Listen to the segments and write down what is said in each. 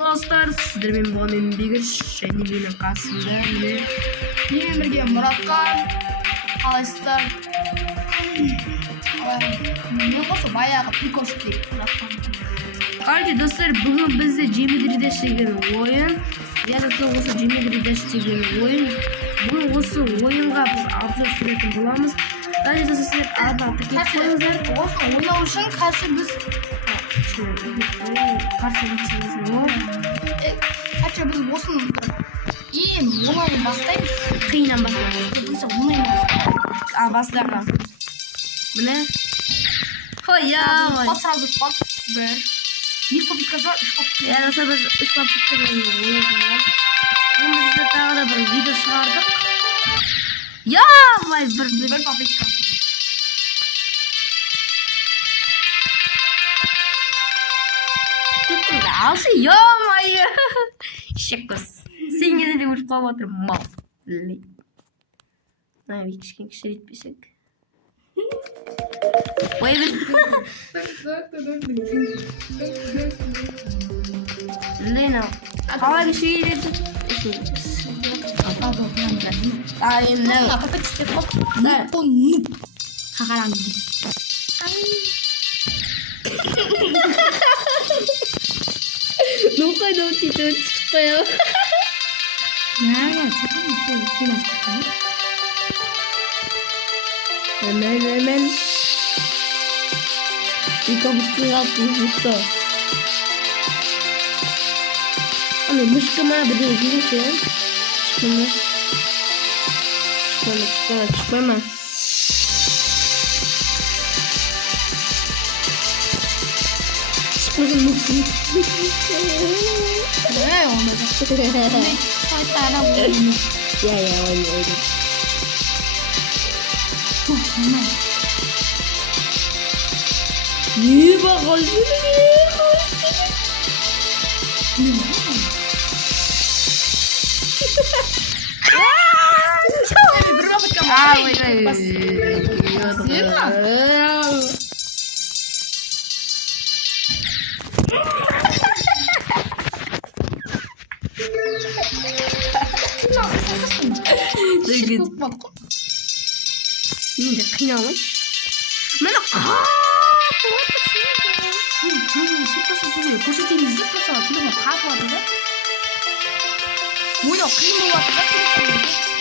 Dostlar sizlerle benim bir şeyini benim karşısında ne? Yine birge Muratkan қалайсыздар? Ne olsa bayağı прикольшік дейді Muratkan. Kardeşler dostlar bugün bizde Jimmy Dash деген oyun. Ya da olsa Jimmy Dash деген oyun. Bu olsun oyunға biz обзор сүретін боламыз. Kardeşler dostlar arada takip koyыңыздар. Осыны ойнау үшін қазір біз қазір біз осыны ең оңайын бастаймыз. Қиыннан бастаймыз. Бірінші оңайын бастаймыз. Бастаған. Міне. Ой, сразу пак бір. Екі попытка зор, үш попытка. Ya da biz 3 попыткадан ойнадық. Біз тағы да бір видео шығардық. Я, вай, бір попытка. Алшы, ё-моё. Шеккос. Сен кезінде өліп қалып отыр, мал. Кішкене етпесек. Ой, Лена, қалай кішкене Ну қайда өтейді өтіп қоя. Мен. И как будто ты что? Мышка моя будет видите? Шпама. Не багажы. Мен де қиналмай. Мені қатты көрсетейміз деп просто телефон қатып жатыр да. Ойнау қиын болып жатыр да.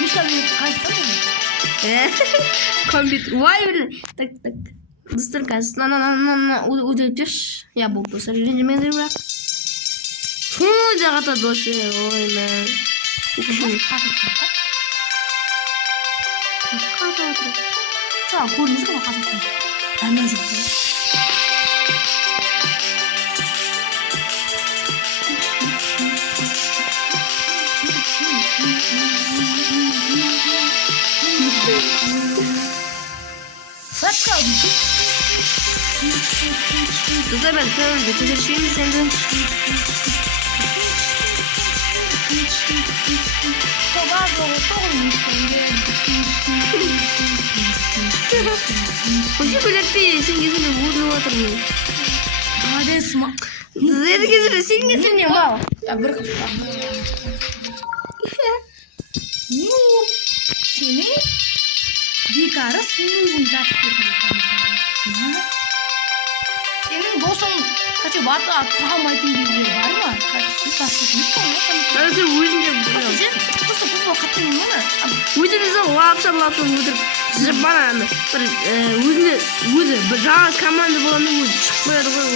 Мишамен қайтып компьютер. Ой, так. Достар қазір өтіп жүрші. Я бұл достар ренжімеңдер бірақ. Ту жағата дошы. Ой, мен. 자, 그 인수가 가졌다. 라면 줄게. Güzel ben götürür şey mi sendin? Hoşça belirtti, sen gezini vurdu hatırlıyor. Hadi sma. Zedi gezini, sen gezini mal. Ya bırak. Seni bir kara senin senin dostun kaçı vardı travmaytın gibi var mı? Kaçı tasdik mi? Ben size uyuyunca buluyorum. Просто futbol katılıyor mu? Uydurursa lapsam uydur. Size bana өзі жаңа команда болғанда өзі шығып қояды ғой.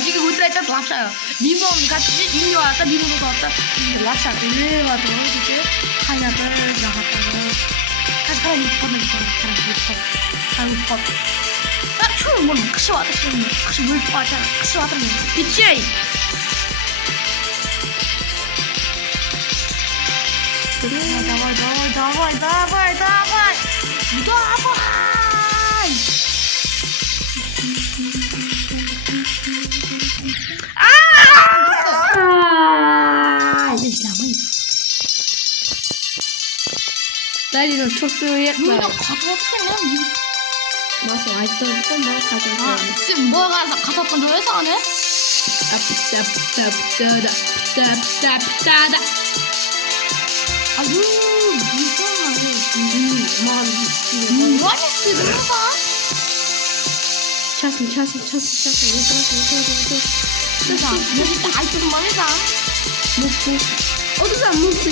Жеке өтір айтады лапша. Бимбол катты, бимбол ата, бимбол ата. Лапша төлеп жатыр ғой кеше. Қайнатып, жағатып. Қазір қалай өтіп қалды. Чуң бұны қышып жатыр şimdi. Қышып өліп қалды. Қышып жатыр мен. Печей. Давай. Dayı'nın çok da uyuyatma. Böyle katı atırken ya. Nasıl ayıttırdık ama katı. Sen bu arada katı atmadın öyle sana ne? Tap. Тап-тап-тада. Аю, Мал. Часын. Муку. Одуза муку.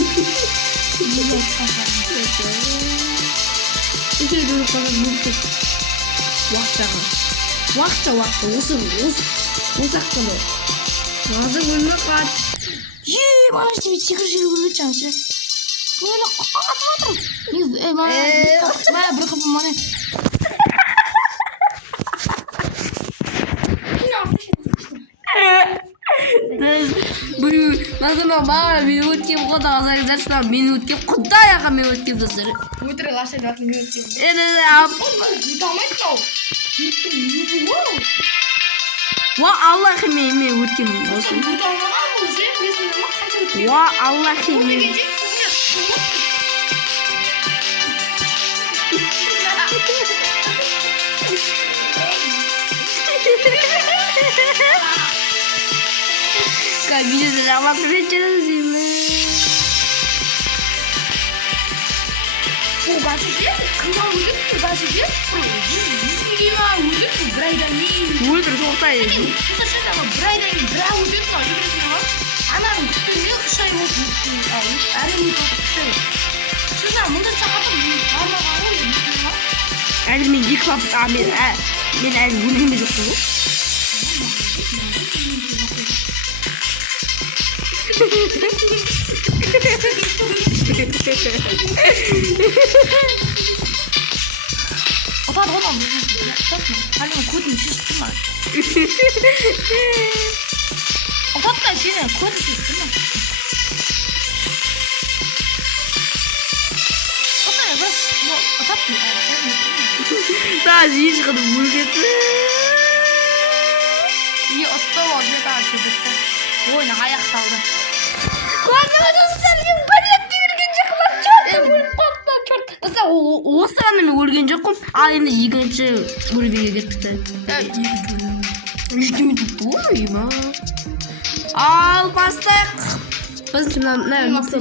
이제 누를 거는 муку. Вахта. Усаккано. Назы гүннө кат. Mana işte bir çıkış yeri bulur çalışır. Böyle atmadım. Bana bırakıp bana. Назына бара минут кеп куда зарядашна минут кеп куда яка минут кеп дасыр. Утро лаша 20 минут. Ва Аллах мен өткем болсын. Ва Аллах мен. Как видите, жамат вечером. Bu gazeteci kıvam uyup bu gazeteci yüzüne uyup bu braydanı Ультра сортает. это что там брайдан бра uyup da uyuyor ana kutuyu şey oldu arını şey şuna bunu çakatım Әлі мен екі бап мен әлі өлгенде жоқ қой. Opa oğlum. Takma. Hani kodun şişti mi? Opa da şeyle kodun şişti mi? Opa ya bas. Opa mı? Daha ешқандай өлгенсің. İyi otta oldu da açıldı. Oyun ayaktaldı. Осыған мен өлген жоқпын. Ал енді екінші уровеньге кеттік. Ештеме тупой ма? Ал бастайық. Бірінші мына мықты.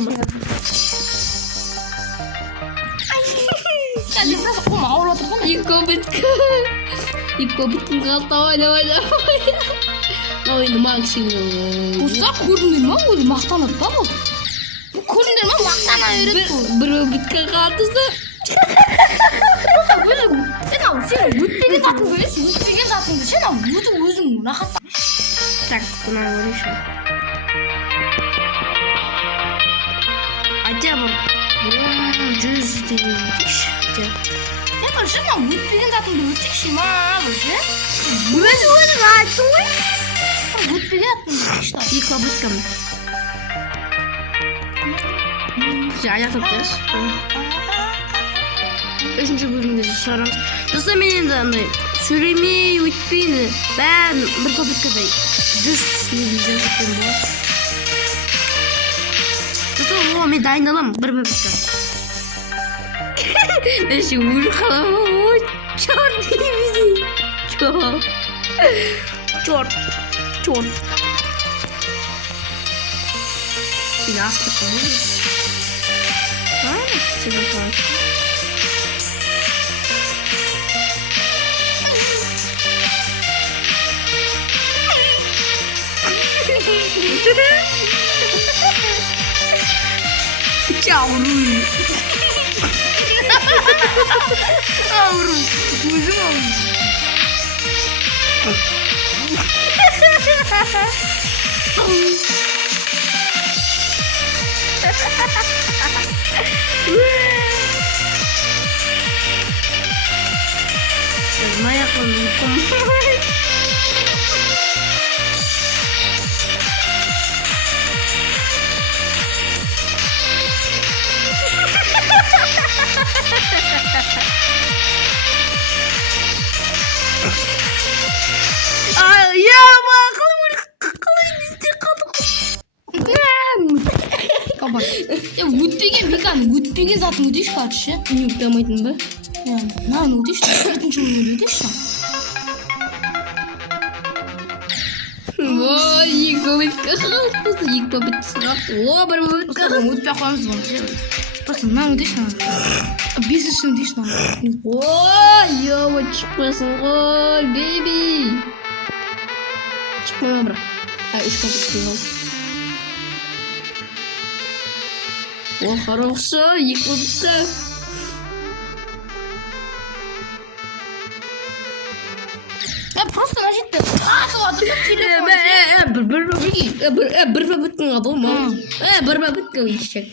Sen biraz kum ağlatır mı? İlk bitkın kaldı oyna. Oyunu maksimum. Usta kurdun mu? Bu maktanıp da bu. Bu kurdun mu? Maktana öğret bu. Bir bitkin kaldısa. Usta böyle sen al sen bütçeyi zaten böylesin. Bütçeyi zaten sen al bunu özün rahat. Так, buna oynayalım. Acaba bu cüz değilmiş. Ya ben sen bütçeyi zaten böylesin ha böyle. Bu ne oyunu zaten? Bütçeyi zaten işte. İlk bitkam. Аяқ таптайыз. Үшінші бөлімде жасарамыз. Достар, мен енді андай сөйлемей өтпейді. Бәрін бір попыткадай жүз неден жасайтын болады. Достар, мен дайындаламын бір попытка. Әші өлі қаламын. Чорт дейміз. Чорт. Сені асып қаламыз. Тебе классно. Чауру. Ауру. Мужем. Моя комната. Ya Woodbig'in zaten ödeyiş kaç ya? Yüklemeydin mi? Yani ne ödeyiş? 4. oyunu ödeyiş ya. Ой, екі бабетка қалыптысы, екі бабетка қалыпты. О, бір бабетка Просто өтпей қоямыз ба? Просто мынаны өтейші ана. Бесіншіні өтейші ана. Ой, еуі, шықпасын ғой, бейби. Шықпама бірақ. Үш бабетка қалды. О, хорошо, екі бабетка. Я просто на жерде қатып отырып телефон. Бір бабеттің алды ма? Бір бабетка ешек.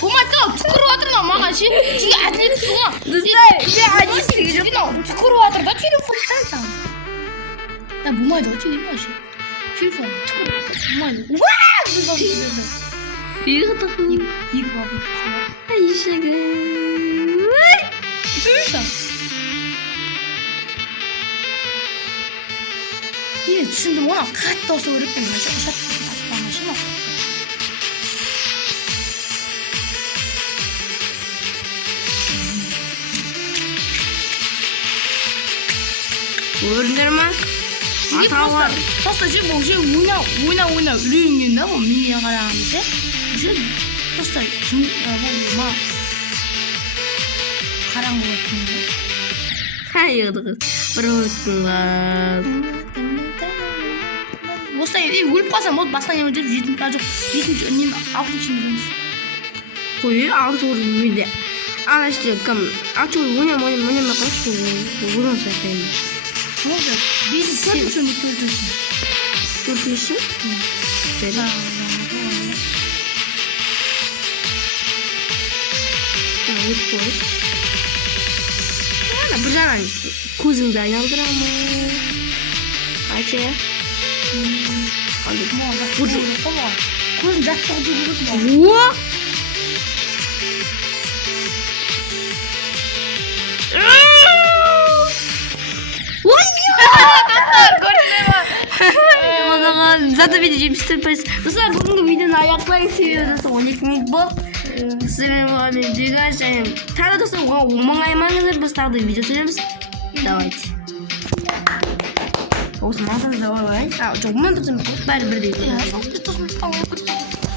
Болмайды түкіріп отыр мына маған ше. Жеге әділетсіз ғой. Түкіріп отыр да телефондан там. Да болмайды ғой телефон ше. Телефон түкіріп отыр. Болмайды. Екі тақым. Екі бабет. Ешегі. түсіндім оны қатты болса керек екен ұшат аспанға ше ма көрдіңдер ма? просто же бұл же ойнау үйренген да бұл менімен қарағанда ше уже просто ма қараң болады Hayırdır. Bir öğretmen var. осылай өліп қалсам болды басқа не өтіп жетінші нені алтыншы неміз Қой, алты орын менде. Ана işte кім? Аты ойнамай қалшы. Одан сақтаймын. болды бесінші төртінші Төртінші? Bir zaman көзіңді айналдыра ма? Айша? көзін жаттығу керек ма? О! Зато видите, 74%. Достар, бүгінгі видеоны аяқтайық. Себебі достар 12 минут болды. Сіздермен болған мен Дегаш және тағы достар оңаймаңыздар, біз тағы да видео түсіреміз. Давайте. Осыны алсаңыз давай. Жоқ, мен тұрсам бәрі бірдей.